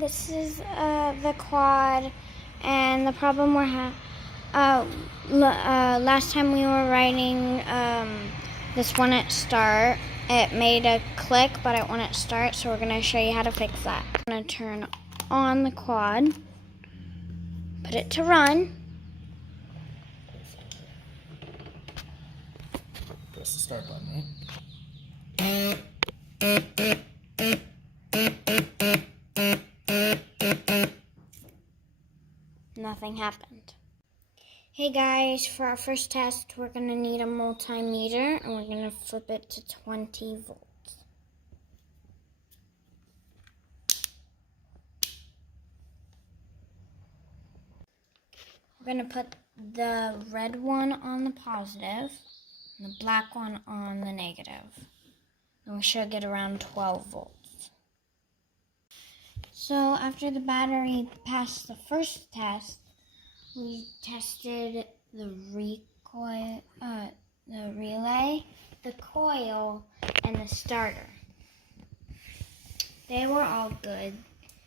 This is the quad, and the problem we're last time we were riding this wouldn't start. It made a click, but it wouldn't start, so we're going to show you how to fix that. I'm going to turn on the quad, put it to run. Press the start button, right? Nothing happened. Hey guys, for our first test, we're going to need a multimeter, and we're going to flip it to 20 volts. We're going to put the red one on the positive, and the black one on the negative. And we should get around 12 volts. So after the battery passed the first test, we tested the relay, the coil, and the starter. They were all good.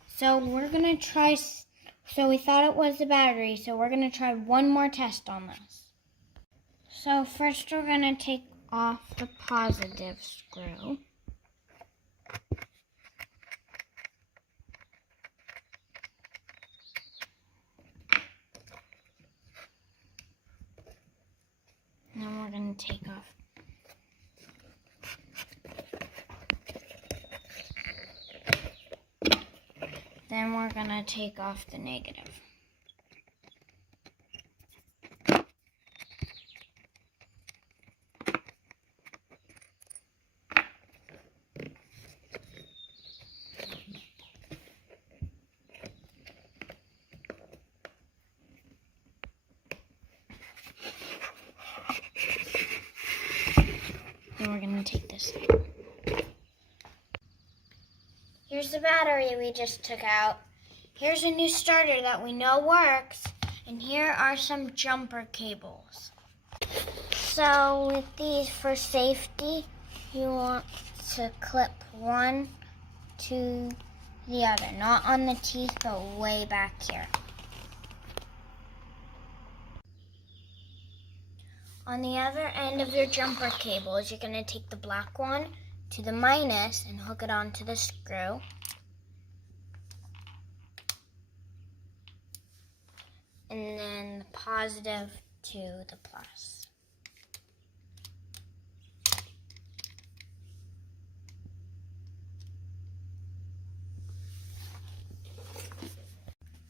So we're going to try, so we thought it was the battery, so we're going to try one more test on this. So first we're going to take off the positive screw. Then we're going to take off. Then we're going to take off the negative. Then we're going to take this out. Here's the battery we just took out. Here's a new starter that we know works. And here are some jumper cables. So with these, for safety, you want to clip one to the other. Not on the teeth, but way back here. On the other end of your jumper cables, you're going to take the black one to the minus and hook it onto the screw. And then the positive to the plus.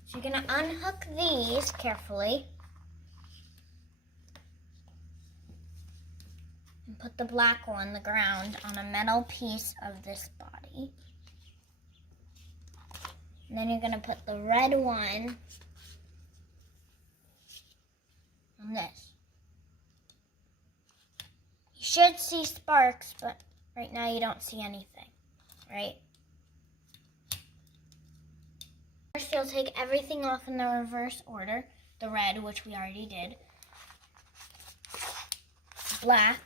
So you're going to unhook these carefully. And put the black one, the ground, on a metal piece of this body. And then you're going to put the red one on this. You should see sparks, but right now you don't see anything, right? First, you'll take everything off in the reverse order. The red, which we already did. Black.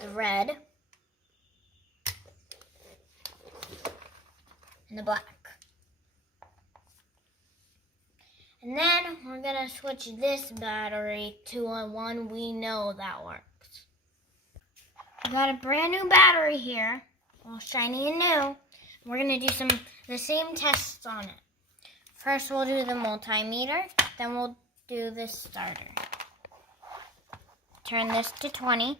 The red, and the black. And then we're going to switch this battery to a one we know that works. We got a brand new battery here, all shiny and new. We're going to do the same tests on it. First we'll do the multimeter, then we'll do the starter. Turn this to 20.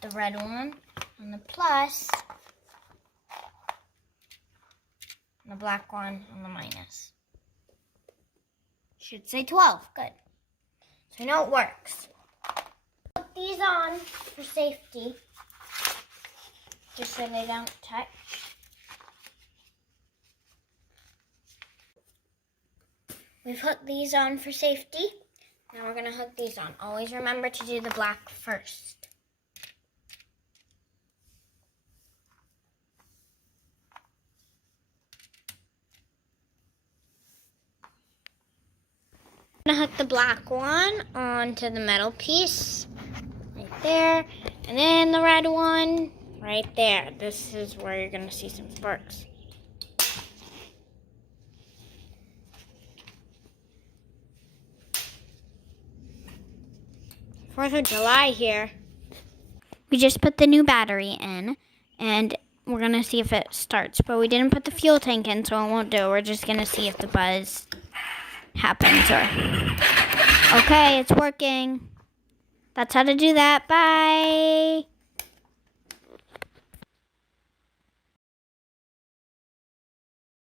The red one on the plus, and the black one on the minus. Should say 12. Good. So we know it works. Put these on for safety, just so they don't touch. We've hooked these on for safety. Now we're going to hook these on. Always remember to do the black first. I'm going to hook the black one onto the metal piece right there, and then the red one Right there. This is where you're going to see some sparks. 4th of July here. We just put the new battery in, and we're going to see if it starts. But we didn't put the fuel tank in, so it won't do. We're just going to see if the buzz happens. Okay, it's working. That's how to do that. Bye.